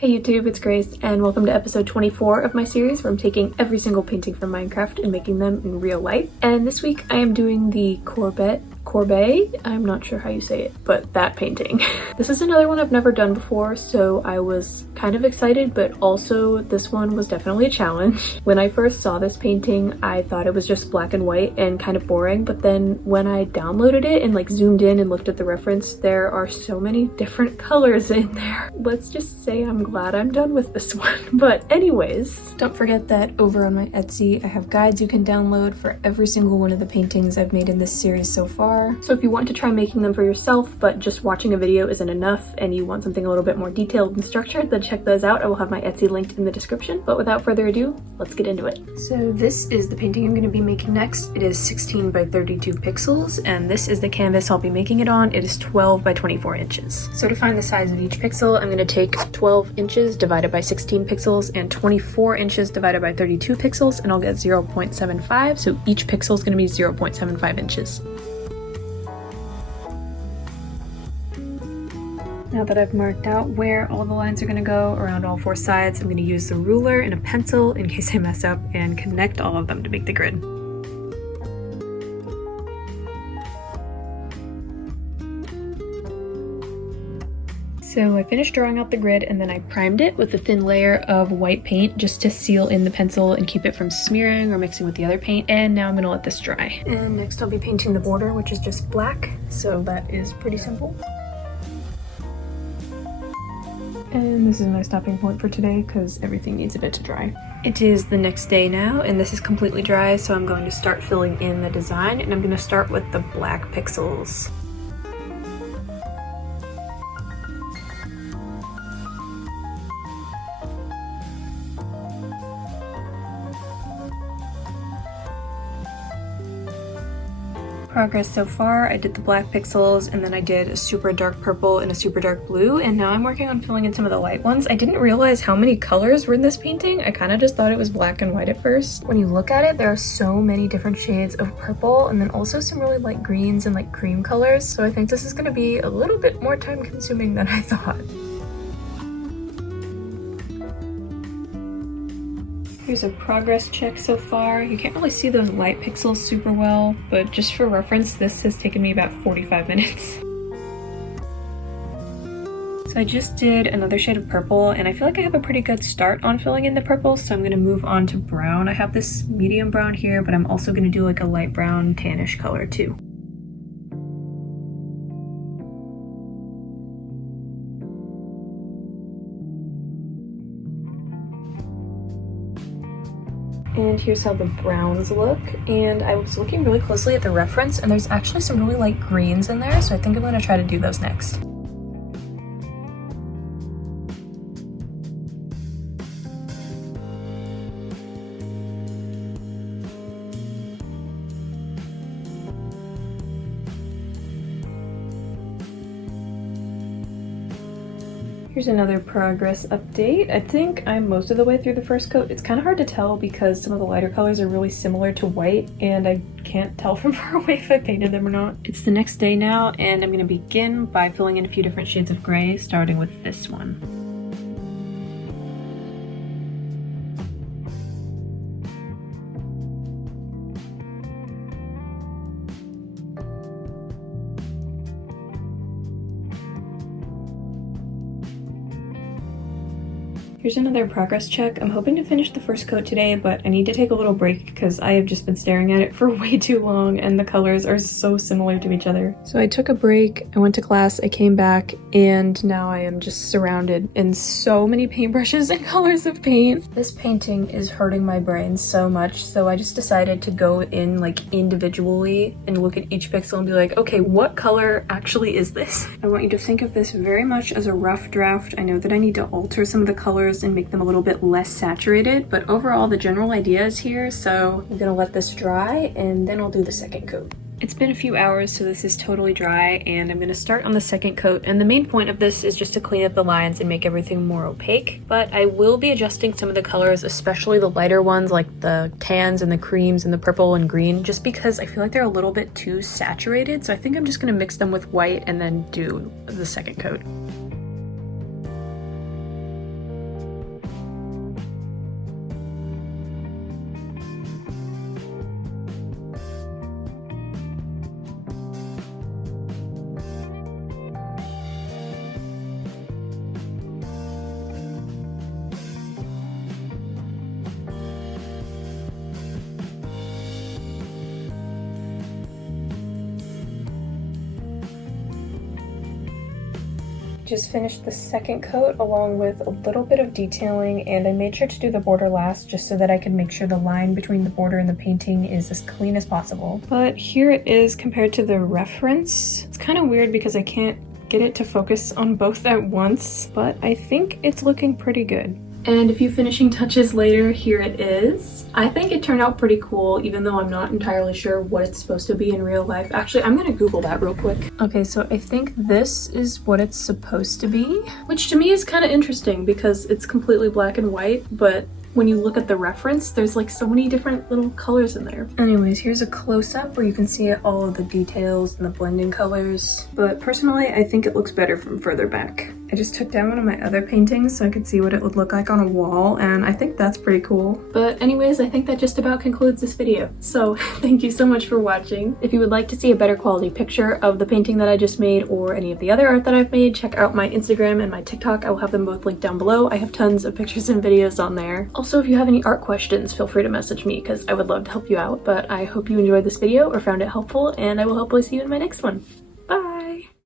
Hey YouTube, it's Grace, and welcome to episode 24 of my series where I'm taking every single painting from Minecraft and making them in real life. And this week I am doing the Courbet, I'm not sure how you say it, but that painting. This is another one I've never done before, so I was kind of excited, but also this one was definitely a challenge. When I first saw this painting, I thought it was just black and white and kind of boring, but then when I downloaded it and like zoomed in and looked at the reference, there are so many different colors in there. Let's just say I'm glad I'm done with this one. But anyways, don't forget that over on my Etsy, I have guides you can download for every single one of the paintings I've made in this series so far. So if you want to try making them for yourself, but just watching a video isn't enough and you want something a little bit more detailed and structured, then check those out. I will have my Etsy linked in the description. But without further ado, let's get into it. So this is the painting I'm going to be making next. It is 16 by 32 pixels, and this is the canvas I'll be making it on. It is 12 by 24 inches. So to find the size of each pixel, I'm going to take 12 inches divided by 16 pixels and 24 inches divided by 32 pixels, and I'll get 0.75. So each pixel is going to be 0.75 inches. Now that I've marked out where all the lines are going to go around all four sides, I'm going to use the ruler and a pencil in case I mess up and connect all of them to make the grid. So I finished drawing out the grid and then I primed it with a thin layer of white paint just to seal in the pencil and keep it from smearing or mixing with the other paint. And now I'm going to let this dry. And next I'll be painting the border, which is just black. So that is pretty simple. And this is my stopping point for today because everything needs a bit to dry. It is the next day now and this is completely dry, so I'm going to start filling in the design, and I'm going to start with the black pixels. Progress so far, I did the black pixels and then I did a super dark purple and a super dark blue, and now I'm working on filling in some of the light ones. I didn't realize how many colors were in this painting. I kind of just thought it was black and white at first. When you look at it, there are so many different shades of purple and then also some really light greens and like cream colors, so I think this is going to be a little bit more time consuming than I thought. Here's a progress check so far. You can't really see those light pixels super well, but just for reference, this has taken me about 45 minutes. So I just did another shade of purple, and I feel like I have a pretty good start on filling in the purple, so I'm going to move on to brown. I have this medium brown here, but I'm also going to do like a light brown tannish color too. And here's how the browns look, and I was looking really closely at the reference and there's actually some really light greens in there, so I think I'm going to try to do those next. Here's another progress update. I think I'm most of the way through the first coat. It's kind of hard to tell because some of the lighter colors are really similar to white and I can't tell from far away if I painted them or not. It's the next day now and I'm going to begin by filling in a few different shades of gray, starting with this one. Here's another progress check. I'm hoping to finish the first coat today, but I need to take a little break because I have just been staring at it for way too long and the colors are so similar to each other. So I took a break, I went to class, I came back, and now I am just surrounded in so many paintbrushes and colors of paint. This painting is hurting my brain so much, so I just decided to go in like individually and look at each pixel and be like, okay, what color actually is this? I want you to think of this very much as a rough draft. I know that I need to alter some of the colors and make them a little bit less saturated, but overall the general idea is here, so I'm gonna let this dry and then I'll do the second coat. It's been a few hours, so this is totally dry, and I'm going to start on the second coat, and the main point of this is just to clean up the lines and make everything more opaque, but I will be adjusting some of the colors, especially the lighter ones like the tans and the creams and the purple and green, just because I feel like they're a little bit too saturated, so I think I'm just going to mix them with white and then do the second coat. just finished the second coat along with a little bit of detailing, and I made sure to do the border last just so that I could make sure the line between the border and the painting is as clean as possible. But here it is compared to the reference. It's kind of weird because I can't get it to focus on both at once, but I think it's looking pretty good. And a few finishing touches later, here it is. I think it turned out pretty cool, even though I'm not entirely sure what it's supposed to be in real life. Actually, I'm gonna Google that real quick. Okay, so I think this is what it's supposed to be, which to me is kind of interesting because it's completely black and white, but when you look at the reference, there's like so many different little colors in there. Anyways, here's a close-up where you can see all of the details and the blending colors. But personally, I think it looks better from further back. I just took down one of my other paintings so I could see what it would look like on a wall, and I think that's pretty cool. But anyways, I think that just about concludes this video. So thank you so much for watching. If you would like to see a better quality picture of the painting that I just made or any of the other art that I've made, check out my Instagram and my TikTok. I will have them both linked down below. I have tons of pictures and videos on there. Also, if you have any art questions, feel free to message me because I would love to help you out. But I hope you enjoyed this video or found it helpful, and I will hopefully see you in my next one.